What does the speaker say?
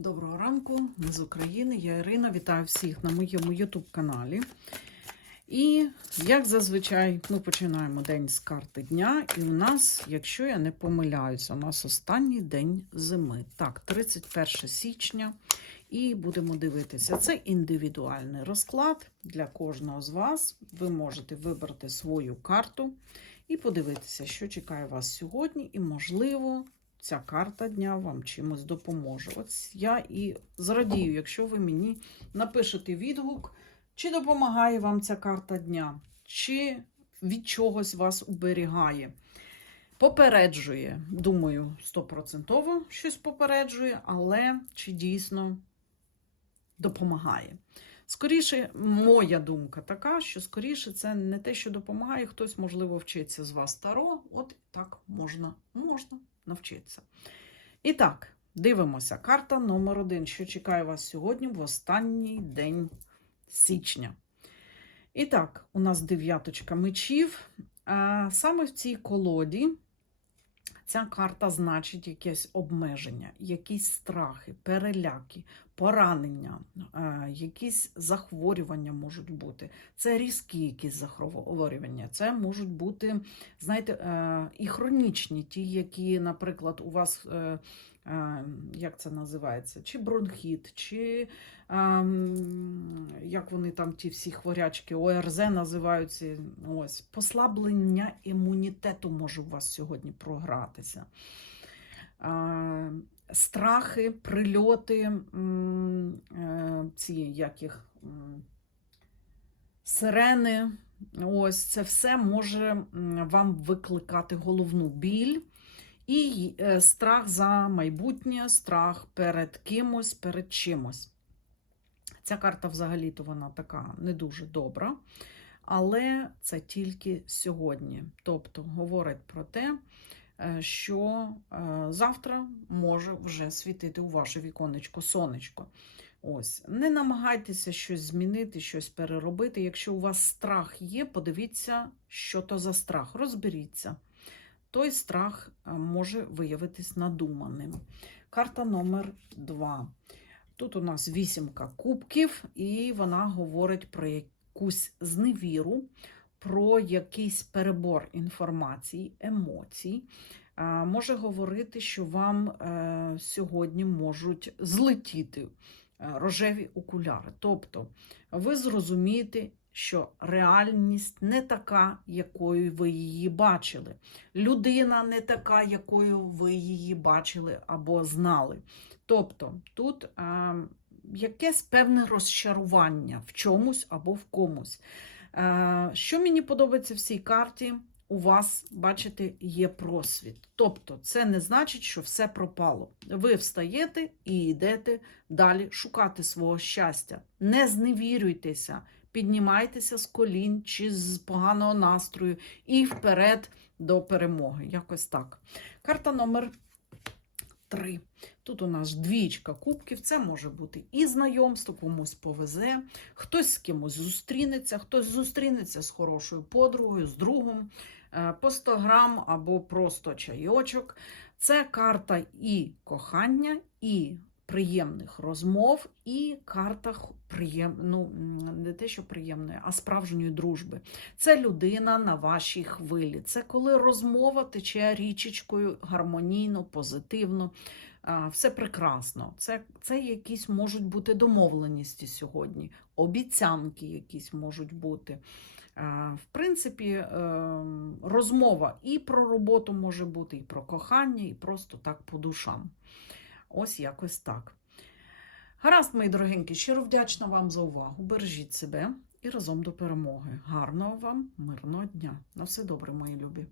Доброго ранку, ми з України. Я Ірина. Вітаю всіх на моєму YouTube каналі. І, як зазвичай, ми починаємо день з карти дня. І у нас, якщо я не помиляюся, у нас останній день зими. Так, 31 січня. І будемо дивитися. Це індивідуальний розклад для кожного з вас. Ви можете вибрати свою карту і подивитися, що чекає вас сьогодні, і, можливо, ця карта дня вам чимось допоможе. От я і зрадію, якщо ви мені напишете відгук, чи допомагає вам ця карта дня, чи від чогось вас уберігає. Попереджує, думаю, стопроцентово щось попереджує, але чи дійсно допомагає. Скоріше, моя думка така, що скоріше це не те, що допомагає, хтось, можливо, вчиться з вас таро. От так можна, можна навчитися. І так, дивимося. Карта номер один, що чекає вас сьогодні в останній день січня. І так, у нас дев'яточка мечів. Саме в цій колоді ця карта значить якесь обмеження, якісь страхи, переляки, поранення, е, якісь захворювання можуть бути. Це різкі якісь захворювання. Це можуть бути, знаєте, е, і хронічні, ті, які, наприклад, у вас. Як це називається? Чи бронхіт, чи як вони там, ті всі хворячки, ОРЗ називаються. Ось, послаблення імунітету може у вас сьогодні програтися. Страхи, прильоти, е, ці як їх, сирени. Ось це все може вам викликати головну біль. І е, страх за майбутнє, страх перед кимось, перед чимось. Ця карта взагалі-то вона така не дуже добра, але це тільки сьогодні. Тобто говорить про те, е, що е, завтра може вже світити у ваше віконечко сонечко. Ось, не намагайтеся щось змінити, щось переробити. Якщо у вас страх є, подивіться, що то за страх. Розберіться. Той страх е, може виявитись надуманим. Карта номер 2. Тут у нас вісімка кубків, і вона говорить про якусь зневіру, про якийсь перебор інформації, емоцій. Може говорити, що вам е, сьогодні можуть злетіти е, рожеві окуляри. Тобто ви зрозумієте, що реальність не така, якою ви її бачили. Людина не така, якою ви її бачили або знали. Тобто тут а, якесь певне розчарування в чомусь або в комусь. А, що мені подобається в цій карті? У вас, бачите, є просвіт. Тобто, це не значить, що все пропало. Ви встаєте і йдете далі шукати свого щастя. Не зневірюйтеся, піднімайтеся з колін чи з поганого настрою і вперед до перемоги. Якось так. Карта номер 3. Тут у нас двічка кубків. Це може бути і знайомство, комусь повезе, хтось з кимось зустрінеться, хтось зустрінеться з хорошою подругою, з другом, е, по 100 грам або просто чайочок. Це карта і кохання, і приємних розмов, і карта х- приєм... ну, не те, що приємної, а справжньої дружби. Це людина на вашій хвилі. Це коли розмова тече річечкою гармонійно, позитивно. Все прекрасно. Це, це якісь можуть бути домовленості сьогодні, обіцянки якісь можуть бути. В принципі, ем, розмова і про роботу може бути, і про кохання, і просто так по душам. Ось якось так. Гаразд, мої дорогенькі, щиро вдячна вам за увагу. Бережіть себе і разом до перемоги. Гарного вам, мирного дня. На все добре, мої любі.